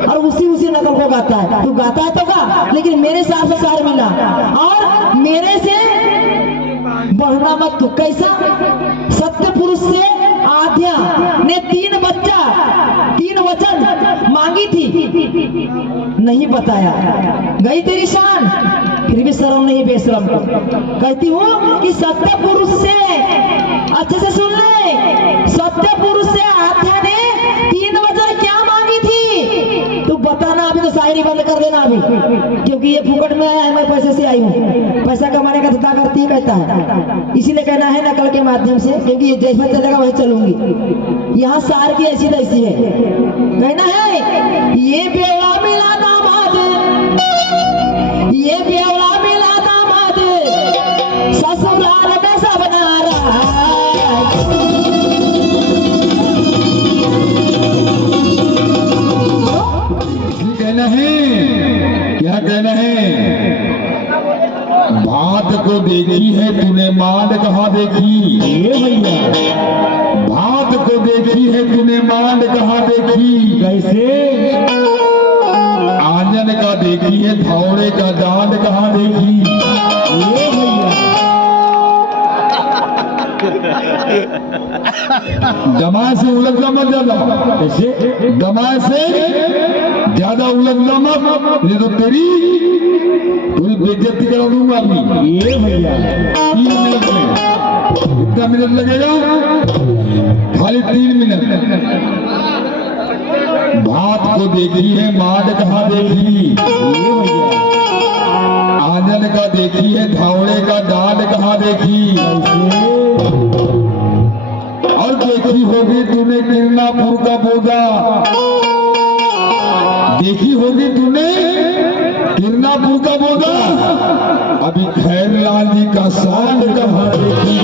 और उसी नकल को गाता है। तू गाता है तो गा, लेकिन मेरे साथ सार मिला और मेरे से बढ़ना मत। तू कैसा? सत्य पुरुष से आध्या ने 3 बच्चा 3 वचन मांगी थी, नहीं बताया। गई तेरी शान, फिर भी शर्म नहीं बेशरम को। कहती हूँ कि सत्य पुरुष से, अच्छे से सुन ले, सत्य पुरुष से आध्या ने 3 वचन क्या मांगी थी? तू बताना। अभी तो शायरी बंद कर देना अभी, क्योंकि ये फुकट में आया है, मैं पैसे से आई हूँ। पैसा कमाने का धंधा करती है कहता है, इसीलिए कहना है नकल के माध्यम से, क्योंकि ये जैसा चलेगा वही चलूंगी। यहाँ सार की ऐसी तैसी है। कहना है ये बेवड़ा मिला दामाद, ये बेवड़ा मिला दामाद, ससुराल में सब नाराज। कहना है, क्या कहना है? भात को देखी है तूने, मांड कहाँ देखी? ये भैया भात को देखी है तूने, मांड कहाँ देखी? कैसे? आंजन का देखी है, थौड़े का डांड कहाँ देखी? ये भैया दमाए से उलझना मत ज्यादा, कैसे? दमाए से ज्यादा उलझना मत, नहीं तो तेरी पूरी बेइज्जती करा दूंगा अभी। ये भैया 3 मिनट में, कितना मिनट लगेगा? खाली 3 मिनट। भात को देखी है, मांड कहाँ देखी? आंजन का देखी है, धावड़े का डांड कहाँ देखी? और देखी होगी तूने किरनापुर का बोदा, देखी होगी तूने किरनापुर का बोदा। अभी खैरलाल जी का सांड कहाँ देखी?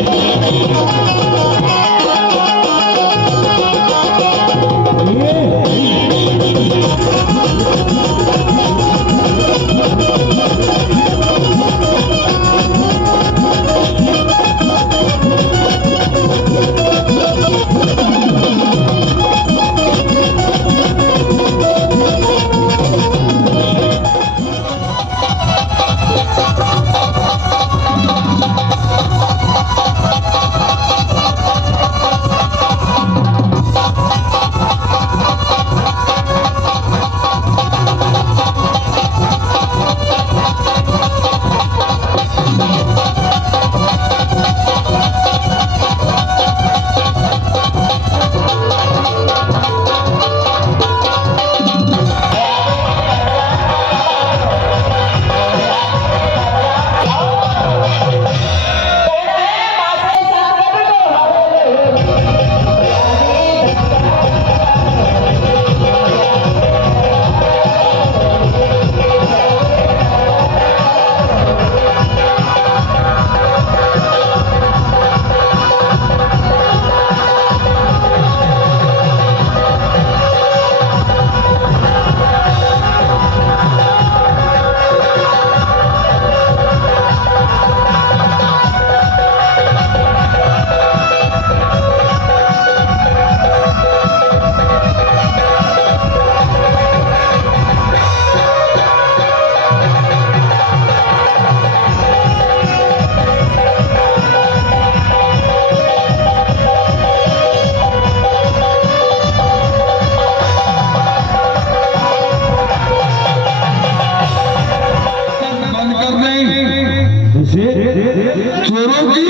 चोरों की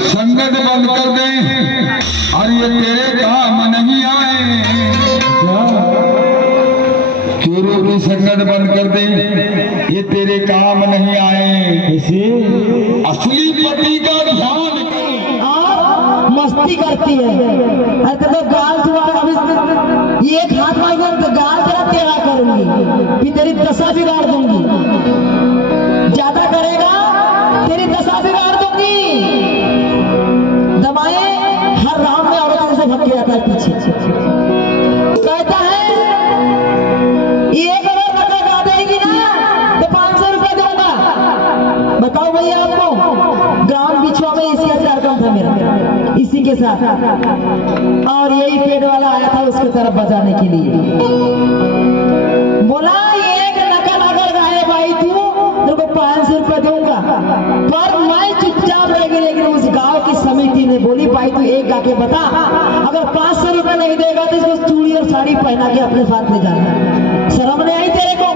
संगत बंद कर दें और ये तेरे काम नहीं आए। चोरों की संगत बंद कर दें, ये तेरे काम नहीं आए। असली पति का ध्यान मस्ती करती है। अरे तो गाल छुआ, अभी एक हाथ मांगे तो गाल तेरा टेढ़ा करूंगी, फिर तेरी दशा बिगाड़ दूंगी। ज्यादा करेगा तेरी दशा बिगाड़ दूंगी। दबाए हर राम में औरत से भटक जाता है पीछे। कहता है ये अगर नकल गा देगी ना तो 500 रुपया दूंगा। बताओ भैया आपको, ग्राम बिछुआ में इसका कार्यक्रम था मेरा, इसी के साथ, और यही पेड़ वाला आया था उसके तरफ बजाने के लिए। बोला एक नकल अगर गाए भाई तू तेरे को 500 रुपये दूंगा, पर मैं चुपचाप रह गई। लेकिन उस गांव की समिति ने बोली भाई तू एक गा के बता, अगर 500 रुपये नहीं देगा तो इसको चूड़ी और साड़ी पहना के अपने साथ ले जाना। शर्म नहीं आई तेरे को?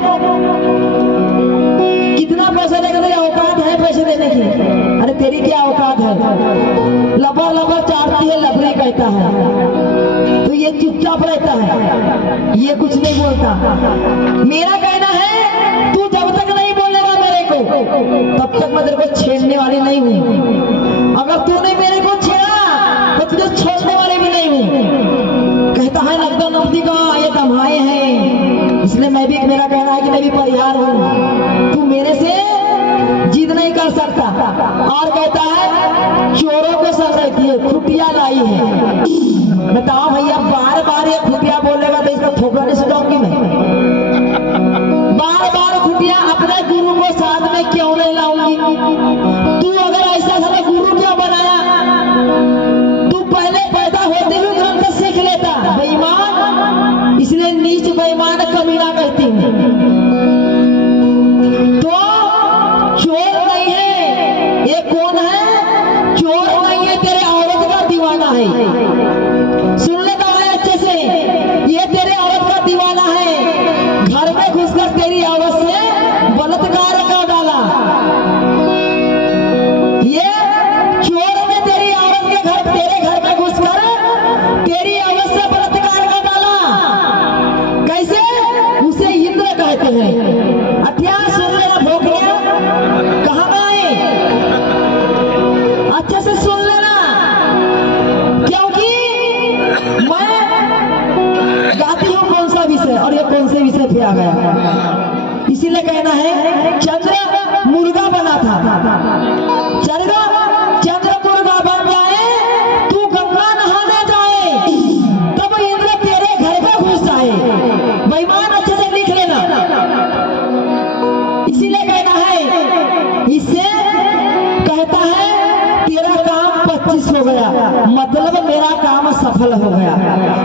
कितना पैसा देगा? तेरी औकात है पैसे देने की? अरे तेरी क्या औकात है? लबर लबर चाटती है, लबरी कहता है, तो ये चुपचाप रहता है, ये कुछ नहीं बोलता। मेरा कहना है तू जब तक नहीं बोलेगा मेरे को तब तक मैं तेरे को छेड़ने वाली नहीं हूँ। अगर तूने मेरे को छेड़ा तो तुझे छोड़ने वाली भी नहीं हूँ। कहता है नकदो नकदी का ये दमाए हैं, इसलिए मैं भी, मेरा कहना है कि मैं भी परिहार हूँ, तू मेरे से जिद नहीं कर सकता। और कहता है चोरों को सर रहती है, खुटिया लाई है। बताओ भैया, बार बार ये खुटिया बोलेगा तो इसको थोपड़ा नहीं सुनाऊंगी मैं? बार बार खुटिया अपने गुरु को साथ में क्यों नहीं लाऊंगी? तू अगर ऐसा समय गुरु क्यों बनाया? तू पहले पैदा होते ही ग्रंथ सीख लेता। बेईमान, इसलिए नीच बेईमान कमीना कहती हूँ। तो चोर नहीं है, ये कौन है? चोर नहीं है, तेरे औरत का दीवाना है। सुन लेता है अच्छे से, ये तेरे औरत का दीवाना है। घर में घुसकर तेरी औरत से बलात्कार कर डाला। ये चोर ने तेरी औरत के घर, तेरे घर में घुसकर तेरी औरत से बलात्कार कर डाला। कैसे? उसे इंद्र कहते हैं। अठिया सुन लेना भोकरिया, कहाँ गए? अच्छे से सुन लेना, क्योंकि मैं गाती हूँ कौन सा विषय और ये कौन से विषय पे आ गया। इसीलिए कहना है चंद्र मुर्गा बना था, चंद्र मुर्गा बन जाए, तू गंगा नहाने जाए, तब इंद्र तेरे घर में घुस जाए। बेईमान, अच्छे से लिख लेना। इसीलिए कहना है, इससे कहता है तेरा काम 25 हो गया, मतलब मेरा काम सफल हो गया।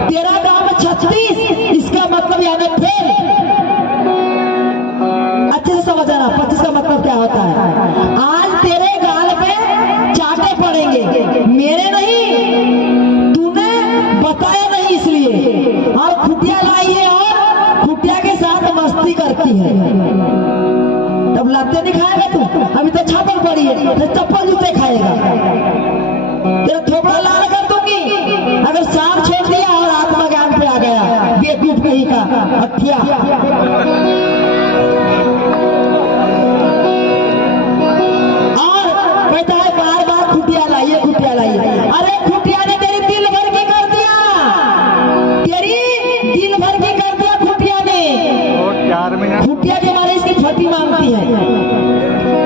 तेरा काम 36, इसका मतलब यानी फेल। अच्छे से समझ आना 25 का मतलब क्या होता है। आज तेरे गाल पे चाटे पड़ेंगे, मेरे नहीं, तूने बताया नहीं इसलिए। और खुटिया लाई है और खुटिया के साथ मस्ती करती है, तब लगते नहीं खाएगा तू? अभी तो छापड़ पड़ी है, तो चप्पल जूते खाएगा। तेरा थोपड़ा लाल कर दूंगी अगर सांप छोड़ दिया और आत्मज्ञान पे आ गया। बेवकूफ कहीं का अठिया। और कहता है बार बार खुटिया लाइए, खुटिया लाइए। अरे खुटिया ने तेरी दिल भर की कर दिया, तेरी दिल भर की कर दिया खुटिया ने। खुटिया के बारे इसकी फटी मांगती है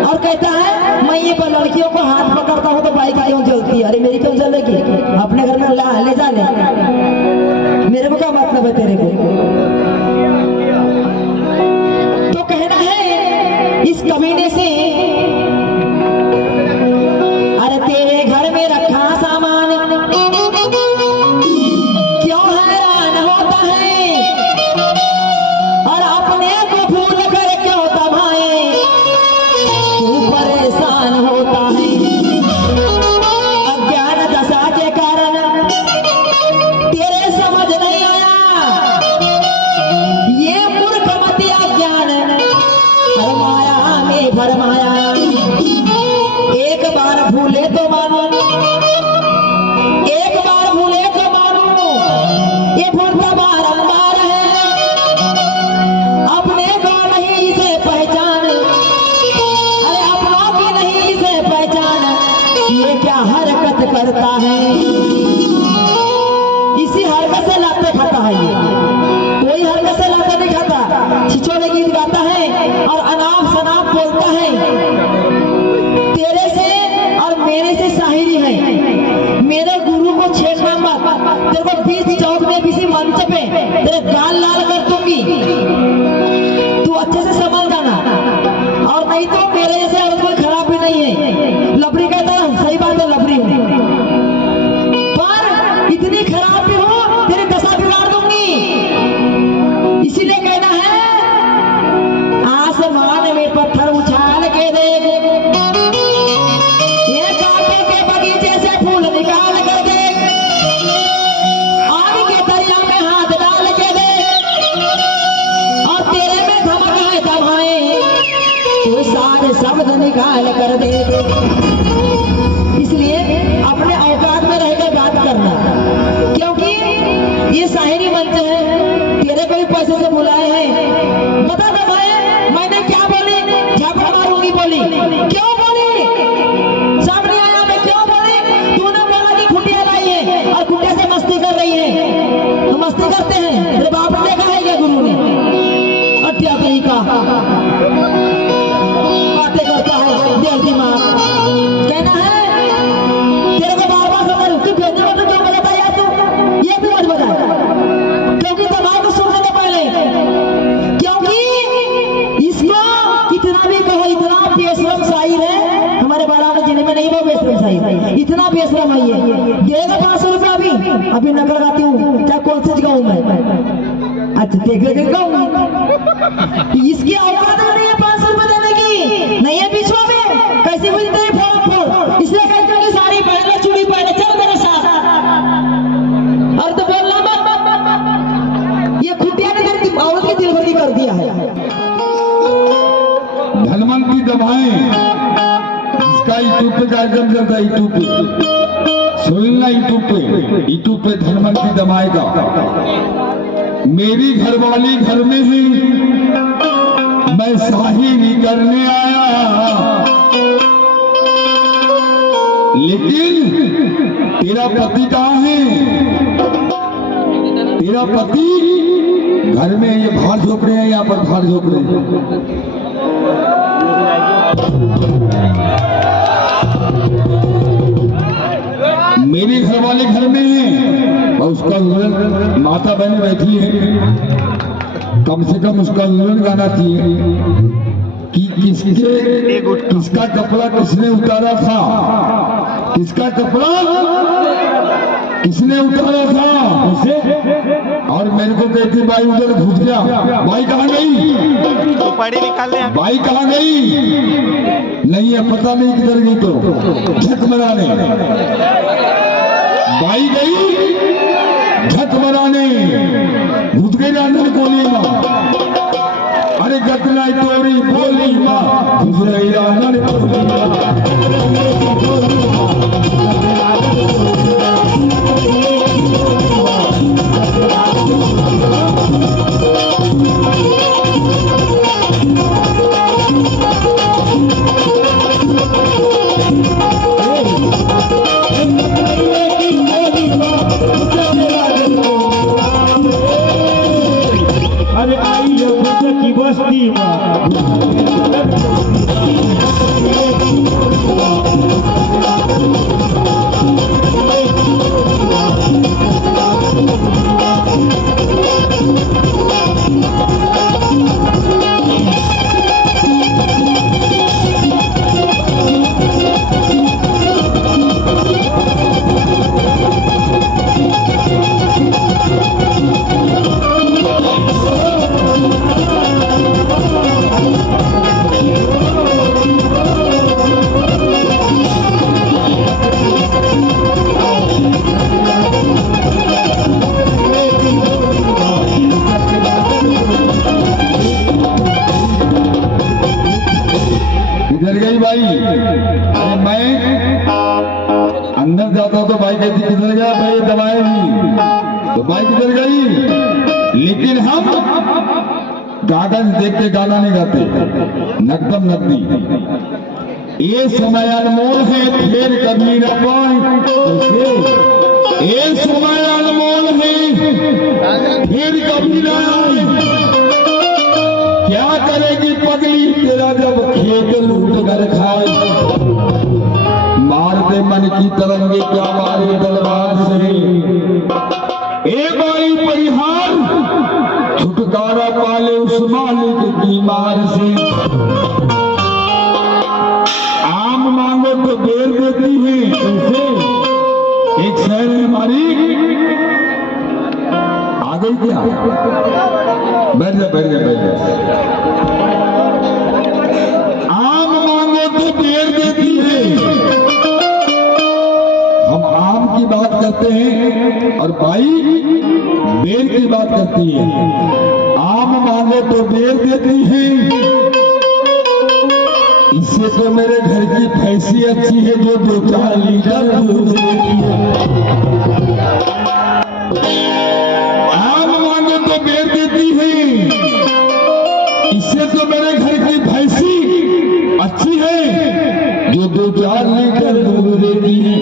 और कहता है मैं ये लड़कियों को हाथ पकड़ता हूँ तो बाइक क्यों जलती है? अरे मेरी क्यों जलेगी? अपने घर में ले जा ले, मेरे को क्या मतलब है तेरे को? तो कहना है इस कमीने से, अरे तेरे घर में रखा सामान क्यों हैरान होता है, और अपने को भूल कर क्यों दबाए तू परेशान होता है। अज्ञान दशा के कारण तेरे समझ नहीं आया, ये मूर्खमती अज्ञान भरमाया में भरमाया। एक बार भूले तो मानो, एक बार भूले तो मानो, ये भूलता बारंबार है। अपने को नहीं इसे पहचान, अरे अपनों की नहीं इसे पहचान, ये क्या हरकत करता है? इसी हरकत से लाते खाता है ये, कोई हरकत से लाते नहीं खाता। छिछोरे गीत गाता है और अनाप शनाप बोलता है। तेरे से और मेरे से शायरी है, मेरे गुरु को छेड़ना मत। तेरे को बीच चौक में किसी मंच पे तेरे गाल लाल कर दूंगी, तू अच्छे से समझ जाना। और नहीं तो मेरे जैसे और कोई खराब भी नहीं है। लबरी कहता हूँ, सही बात है, लबरी हूँ। निकाल कर दे। इसलिए अपने औकात में रहकर बात करना, क्योंकि ये शायरी मंच है, तेरे को भी पैसे से बुलाए हैं। बता दो भाई, मैंने क्या बोली? झापड़ मारूंगी बोली। क्यों बोली? सामने आया मैं क्यों बोली? तूने बोला कि खुटिया लाई है और खुटिया से मस्ती कर रही है। तो मस्ती करते हैं, तेरे बाप ने देखा है क्या? गुरु ने अट्टिया कहीं का बातें करता है देर दिमाग। कहना है तेरे को बार बार समझ, तू भेजने वाले क्यों बताता यार? तू ये भी मत बता, क्योंकि दबाव को सुनने के पहले, क्योंकि इसको कितना भी कहो, इतना बेशरम शायर है हमारे बारात जिले में, नहीं वो बेशरम शायर, इतना बेशरम है ये। देगा 500 रुपया अभी नकल लगाती हूँ, चाहे कौन सी जगह हूँ मैं। अच्छा देख ले इसकी औकात नहीं है 500 रुपए देने की, नहीं है बीच में। कैसे बुझते हैं फोड़, इसलिए कहते हैं कि साड़ी पहने चूड़ी पहने चल मेरे साथ। और तो बोलना मत, ये खुटिया ने तेरी औरत की दिलबरी कर दिया है। धनवंती दवाएं, इसका यूट्यूब पे कार्यक्रम चलता है, यूट्यूब पे सुनना, यूट्यूब पे धनवंती दवाएं का। मेरी घरवाली घर में ही मैं शाही करने आया, लेकिन तेरा पति कहाँ है? तेरा पति घर में, ये भार झोंक रहे हैं, यहाँ पर भार झोंक रहे हैं। मेरी घरवाली घर में है और उसका माता बहन बैठी है, कम से कम उसका उल्लंघन गाना चाहिए कि किसका कपड़ा किसने उतारा था, किसका कपड़ा किसने उतारा था उसे। और मेरे को कहती भाई उधर घुस गया, भाई कहाँ गई? तो पढ़े निकालने भाई कहाँ गई? नहीं है, पता नहीं किधर गई। तो झक मराने भाई गई, झक मराने घुस गई अंदर कोली माँ। अरे गतलाई तोरी बोली माँ, घुस गई अंदर कोली अरे आई की बस्ती किधर गई भाई? अरे मैं अंदर जाता तो भाई कहती किधर गया भाई, दवाएं नहीं तो भाई किधर गई। लेकिन हम कागज देख के गाना नहीं गाते, नकदम नकदी। ये समय अनमोल है, फिर कभी न पाए। ये समय अनमोल है, फिर कभी न आए। क्या करेगी पगली तेरा जब खेत लूट कर खाए। मार दे मन की तरंगे, क्या मारे तलवार से। ए बाई परिहार, छुटकारा पाले उस मालिक की मार से। आम मांगो तो बेर देती है उसे। एक शहर में हमारी आ गई क्या? बैठ जा बैठ जा बैठ जा। आम मांगो तो बेर देती है। हम आम की बात करते हैं और भाई बेर की बात करती है। आम मांगो तो बेर देती है, इससे तो मेरे घर की भैंसी अच्छी है जो 2-4 लीटर दूध देती है। आम मांगे तो बेच देती है। इससे तो मेरे घर की भैंसी अच्छी है जो 2-4 लीटर दूध देती है।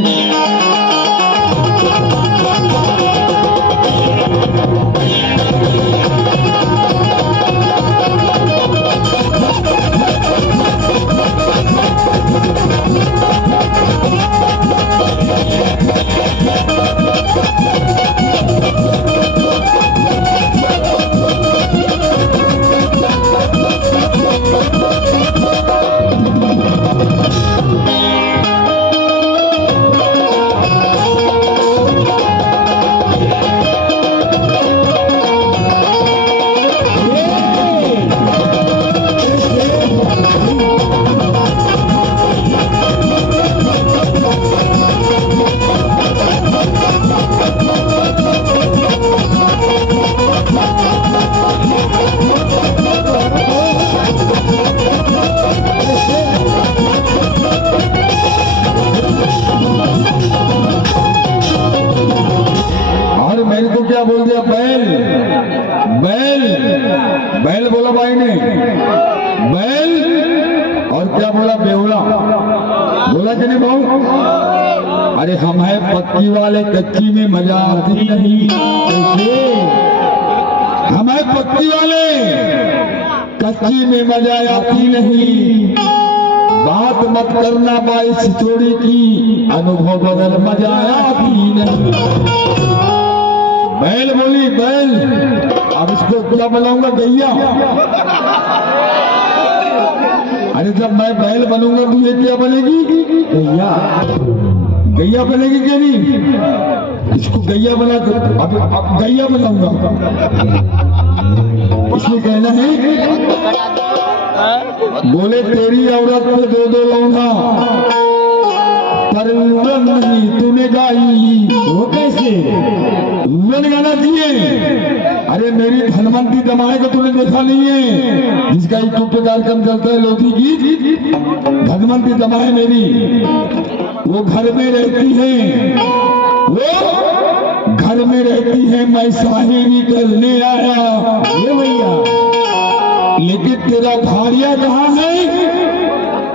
क्या बोल दिया? बैल बैल बैल बोला भाई ने, बैल। और क्या बोला? बेहुला बोला कि नहीं भाऊ? अरे हम है पक्की वाले, कच्ची में मजा आती नहीं। हम है पक्की वाले, कच्ची में मजा आती नहीं। बात मत करना बाईस चोरी की, अनुभव बगैर मजा आती नहीं। बैल बोली बैल। अब इसको क्या बनाऊंगा? गैया। अरे जब मैं बैल बनूंगा तो ये क्या बनेगी? गैया। गैया बनेगी क्या नहीं? इसको गैया बना कर अब गैया बनाऊंगा। इसलिए कहना है, बोले तेरी औरत पे 2-2 लौंडा, पर उड़न नहीं तूने गाई। वो कैसे? उड़न गाना चाहिए। अरे मेरी धनवंती दमाए को तूने देखा नहीं है, जिसका यूट्यूब पे कार्यक्रम चलता है लोधी गीत। धनवंती दमाए मेरी, वो घर में रहती है, वो घर में रहती है। मैं साहेबी करने आया ये भैया, लेकिन तेरा भारिया कहाँ है?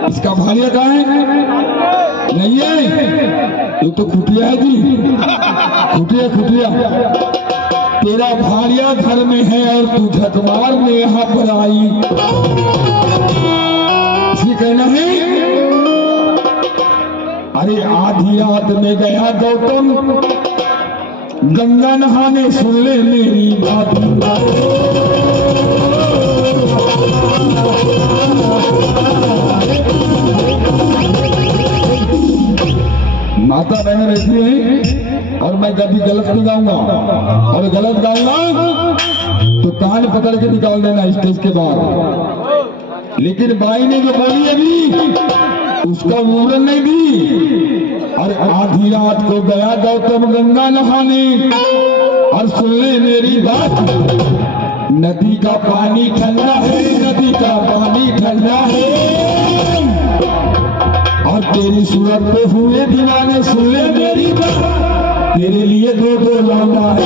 इसका भारिया कहाँ है? नहीं है, ये तो खुटिया है जी, खुटिया खुटिया। तेरा भारिया घर में है और तू झकमार में यहाँ पर आई। इसी कहना है। अरे आधी रात में गया गौतम गंगा नहाने, सुन ले मेरी बात। माता बहन रहती है, और मैं कभी गलत नहीं गाऊंगा, और गलत गाऊंगा तो कान पकड़ के निकाल देना स्टेज के बाहर। लेकिन बाई ने जो बोली अभी, उसका विवरण नहीं दी। और आधी रात को गया गौतम गंगा नहाने, और सुन ले मेरी बात, नदी का पानी ठंडा है, नदी का पानी ठंडा है। और तेरी सूरत पे हुए दीवाने, सुन ले मेरी बात, तेरे लिए 2-2 लौंडा है।